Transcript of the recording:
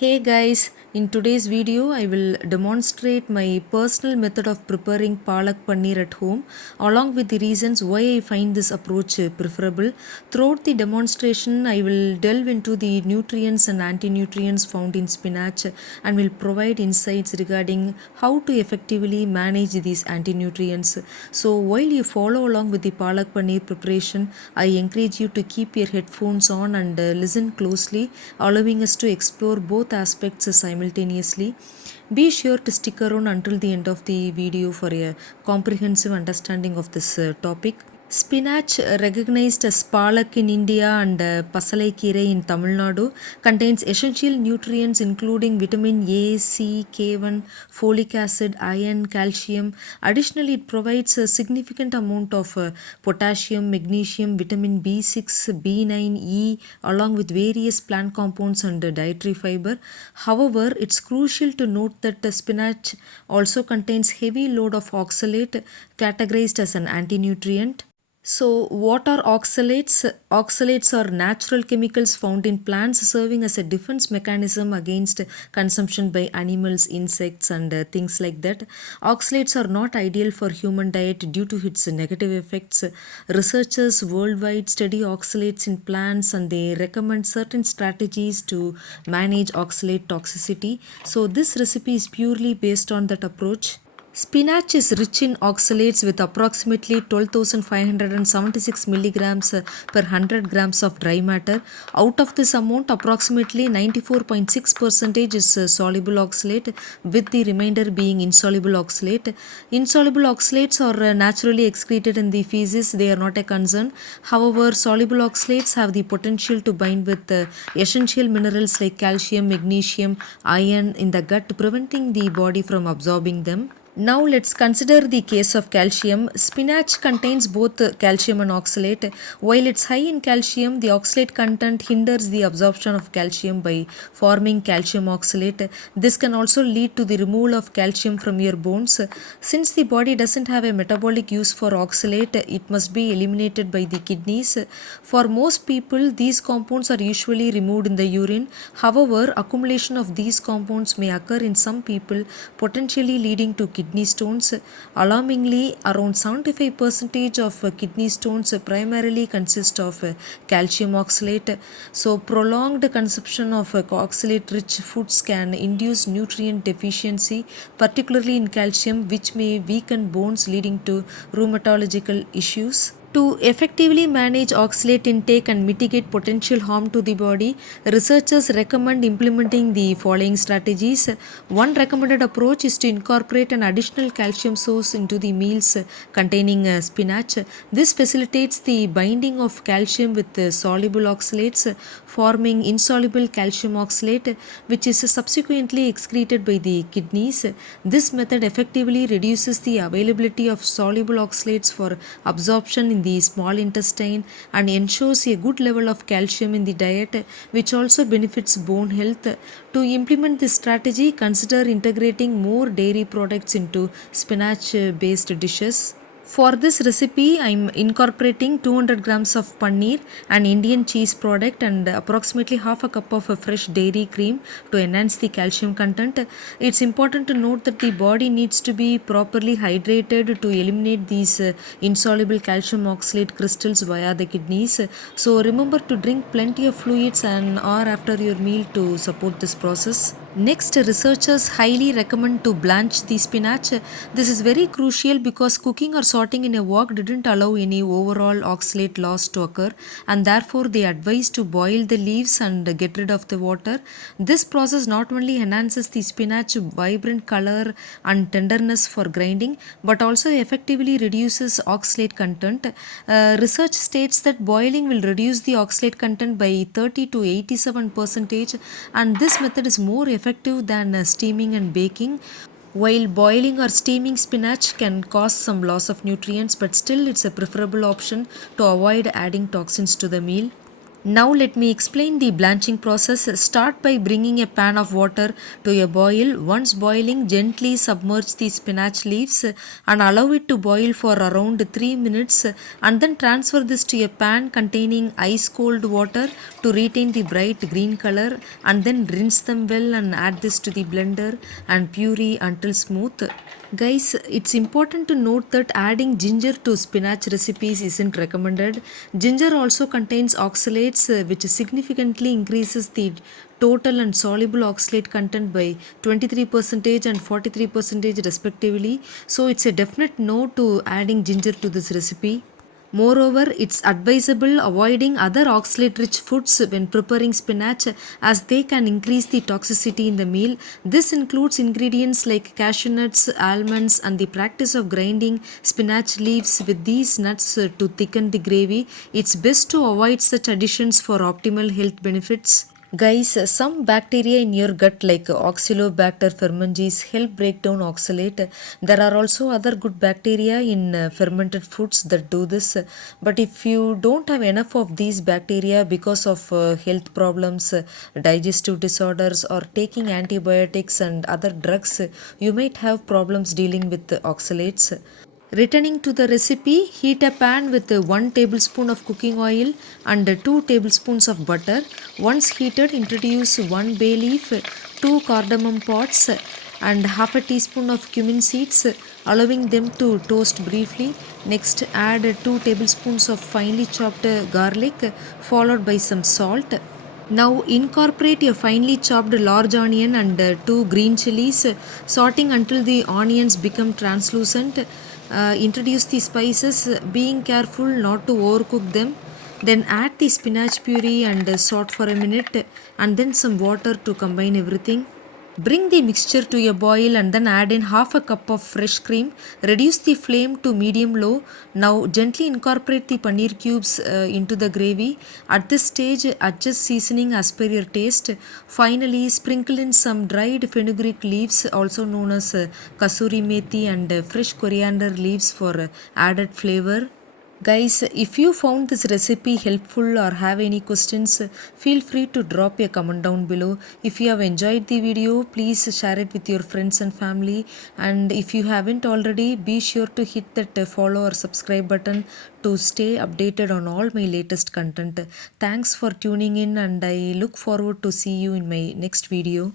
Hey guys, in today's video I will demonstrate my personal method of preparing Palak Paneer at home along with the reasons why I find this approach preferable. Throughout the demonstration I will delve into the nutrients and anti-nutrients found in spinach and will provide insights regarding how to effectively manage these anti-nutrients. So while you follow along with the Palak Paneer preparation, I encourage you to keep your headphones on and listen closely, allowing us to explore both aspects simultaneously. Be sure to stick around until the end of the video for a comprehensive understanding of this topic. Spinach, recognized as palak in India and pasalaikkire in Tamil Nadu, contains essential nutrients including vitamin A, C, K1, folic acid, iron, calcium. Additionally, it provides a significant amount of potassium, magnesium, vitamin B6, B9, E, along with various plant compounds and dietary fiber. However, it's crucial to note that the spinach also contains heavy load of oxalate, categorized as an anti-nutrient. So, what are oxalates? Oxalates are natural chemicals found in plants serving as a defense mechanism against consumption by animals, insects, and things like that. Oxalates are not ideal for human diet due to its negative effects. Researchers worldwide study oxalates in plants and they recommend certain strategies to manage oxalate toxicity. So, this recipe is purely based on that approach. Spinach is rich in oxalates with approximately 12,576 milligrams per 100 grams of dry matter. Out of this amount, approximately 94.6% is soluble oxalate, with the remainder being insoluble oxalate. Insoluble oxalates are naturally excreted in the feces, they are not a concern. However, soluble oxalates have the potential to bind with essential minerals like calcium, magnesium, iron in the gut, preventing the body from absorbing them. Now let's consider the case of calcium. Spinach contains both calcium and oxalate. While it's high in calcium, the oxalate content hinders the absorption of calcium by forming calcium oxalate. This can also lead to the removal of calcium from your bones. Since the body doesn't have a metabolic use for oxalate, it must be eliminated by the kidneys. For most people, these compounds are usually removed in the urine. However, accumulation of these compounds may occur in some people, potentially leading to kidney stones. Alarmingly, around 75% of kidney stones primarily consist of calcium oxalate. So, prolonged consumption of oxalate-rich foods can induce nutrient deficiency, particularly in calcium, which may weaken bones, leading to rheumatological issues. To effectively manage oxalate intake and mitigate potential harm to the body, researchers recommend implementing the following strategies. One recommended approach is to incorporate an additional calcium source into the meals containing spinach. This facilitates the binding of calcium with soluble oxalates, forming insoluble calcium oxalate, which is subsequently excreted by the kidneys. This method effectively reduces the availability of soluble oxalates for absorption in the small intestine and ensures a good level of calcium in the diet, which also benefits bone health. To implement this strategy, consider integrating more dairy products into spinach based dishes. For this recipe, I'm incorporating 200 grams of paneer, an Indian cheese product, and approximately half a cup of a fresh dairy cream to enhance the calcium content. It's important to note that the body needs to be properly hydrated to eliminate these insoluble calcium oxalate crystals via the kidneys. So remember to drink plenty of fluids an hour after your meal to support this process. Next, researchers highly recommend to blanch the spinach. This is very crucial because cooking or sorting in a wok didn't allow any overall oxalate loss to occur, and therefore they advise to boil the leaves and get rid of the water. This process not only enhances the spinach vibrant color and tenderness for grinding, but also effectively reduces oxalate content. Research states that boiling will reduce the oxalate content by 30 to 87 percentage, and this method is more effective than steaming and baking. While boiling or steaming spinach can cause some loss of nutrients, but still it's a preferable option to avoid adding toxins to the meal. Now let me explain the blanching process. Start by bringing a pan of water to a boil. Once boiling, gently submerge the spinach leaves and allow it to boil for around 3 minutes, and then transfer this to a pan containing ice cold water to retain the bright green color, and then rinse them well and add this to the blender and puree until smooth. Guys, it's important to note that adding ginger to spinach recipes isn't recommended. Ginger also contains oxalates, which significantly increases the total and soluble oxalate content by 23% and 43% respectively. So it's a definite no to adding ginger to this recipe. Moreover, it's advisable avoiding other oxalate-rich foods when preparing spinach as they can increase the toxicity in the meal. This includes ingredients like cashew nuts, almonds, and the practice of grinding spinach leaves with these nuts to thicken the gravy. It's best to avoid such additions for optimal health benefits. Guys, some bacteria in your gut like Oxalobacter formigenes help break down oxalate. There are also other good bacteria in fermented foods that do this. But if you don't have enough of these bacteria because of health problems, digestive disorders, or taking antibiotics and other drugs, you might have problems dealing with oxalates. Returning to the recipe, heat a pan with 1 tablespoon of cooking oil and 2 tablespoons of butter. Once heated, introduce 1 bay leaf, 2 cardamom pods, and half a teaspoon of cumin seeds, allowing them to toast briefly. Next, add 2 tablespoons of finely chopped garlic, followed by some salt. Now incorporate a finely chopped large onion and 2 green chilies, sauteing until the onions become translucent. Introduce the spices, being careful not to overcook them. Then add the spinach puree and saute for a minute, and then some water to combine everything. Bring the mixture to a boil and then add in half a cup of fresh cream. Reduce the flame to medium low. Now gently incorporate the paneer cubes into the gravy. At this stage, adjust seasoning as per your taste. Finally, sprinkle in some dried fenugreek leaves, also known as kasuri methi, and fresh coriander leaves for added flavor. Guys, if you found this recipe helpful or have any questions, feel free to drop a comment down below. If you have enjoyed the video, please share it with your friends and family. And if you haven't already, be sure to hit that follow or subscribe button to stay updated on all my latest content. Thanks for tuning in, and I look forward to see you in my next video.